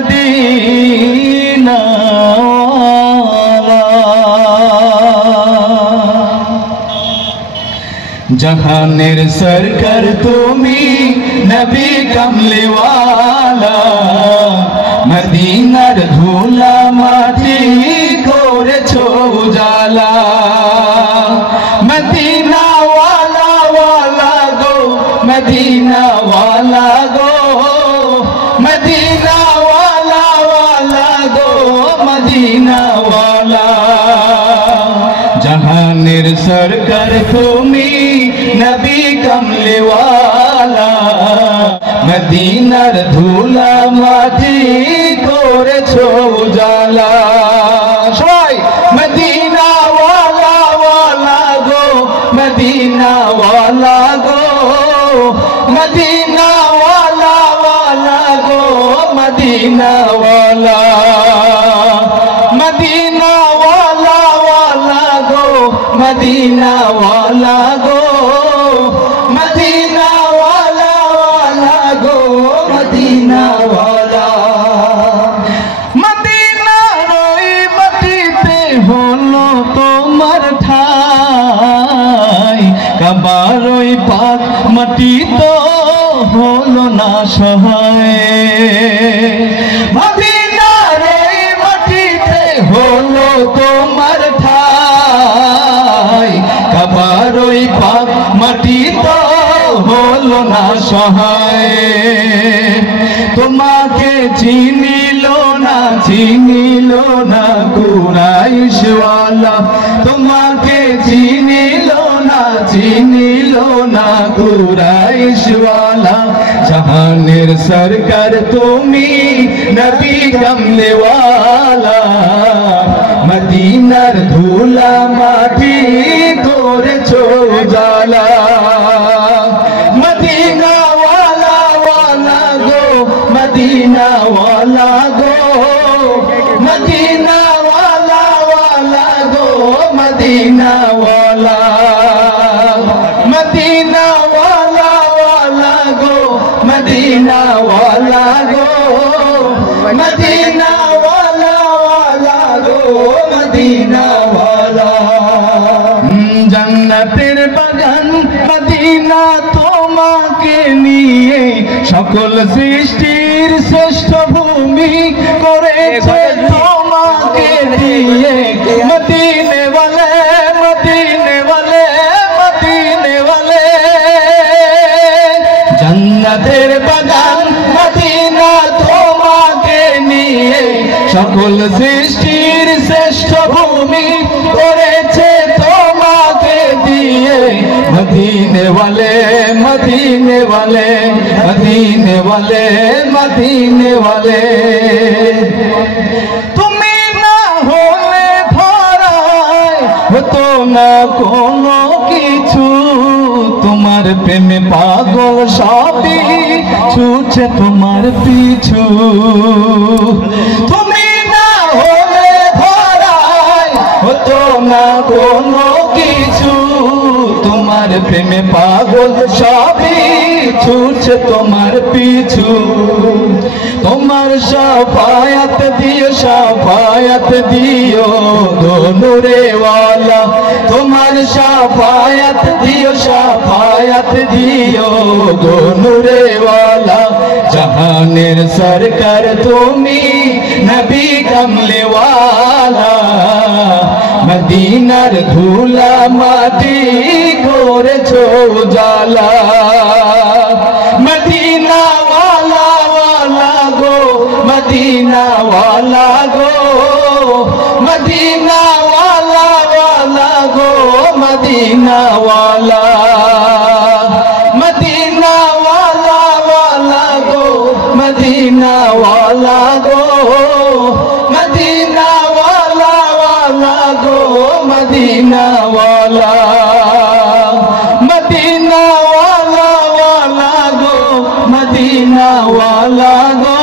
Medina जहानेर सरकार तुमी नबी कमले वाला मदीनार धूला माटी करेछो उजाला मदीना वाला वाला गो मदीना वाला गो मदीना वाला वाला गो मदीना वाला जहानेर सरकार तुमी नबी कमले वाला मदीनार धूला माटी करेछो उजाला सबाई मदीना वाला वाला गो मदीना वाला गो मदीना वाला वाला गो मदीना वाला मदीना वाला वाला गो मदीना वाला गो मदीना वाला वाला गो मदीना वाला मदीनार ओई माटीते हलो तोमार ठाई काবার ওই পাক মাটি তো হলো না সহায় মদিনার ওই মাটিতে হলো তোমার ঠাই কাবার ওই পাক মাটি তো হলো না সহায় তোমাকে চিনিল না কুরাইশওয়ালা তোমাকে চিনিল না কুরাইশওয়ালা जहानेर सरकार तुमी नबी कमले वाला मदीनार धूला माटी करेछो उजाला मदीना वाला वाला गो मदीना वाला गो मदीना वाला वाला गो मदीना वाला मदीना वाला वाला गो मदीना वाला गो मदीना वाला वाला गो मदीना वाला जन्नतेर बागान मदीना তোমাকে নিয়ে সকল সৃষ্টির শ্রেষ্ঠ ভূমি করেছে তোমাকে দিয়ে মদিনে वाले मदीने वाले मदीने वाले जन्नतेर बागान मदीना তোমাকে নিয়ে সকল সৃষ্টির শ্রেষ্ঠ ভূমি করেছে তোমাকে দিয়ে मदीने वाले मदीने वाले मदीने वाले मदीने वाले তুমি না হলে ধরায় হতো না কোনো কিছু তোমার প্রেমে পাগল সবই ছুটছে তোমার পিছু তুমি না হলে ধরায় হতো না কোনো কিছু তোমার প্রেমে পাগল সবই ছুটছে তোমার পিছু তোমার শাফায়াত দিও গো নূরে ওয়ালা তোমার শাফায়াত দিও গো নূরে ওয়ালা জাহানের সরকার তুমি নবী কমলে ওয়ালা মদিনার ধুলা মাটি করেছো উজালা मदीना वाला वाला गो मदीना वाला गो मदीना वाला वाला गो मदीना वाला मदीना वाला वाला गो मदीना वाला गो मदीना वाला वाला गो मदीना वाला मदीना वाला वाला गो मदीना वाला गो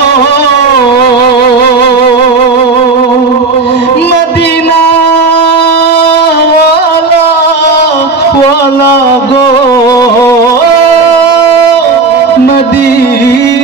मदीना वाला वाला गो मदीना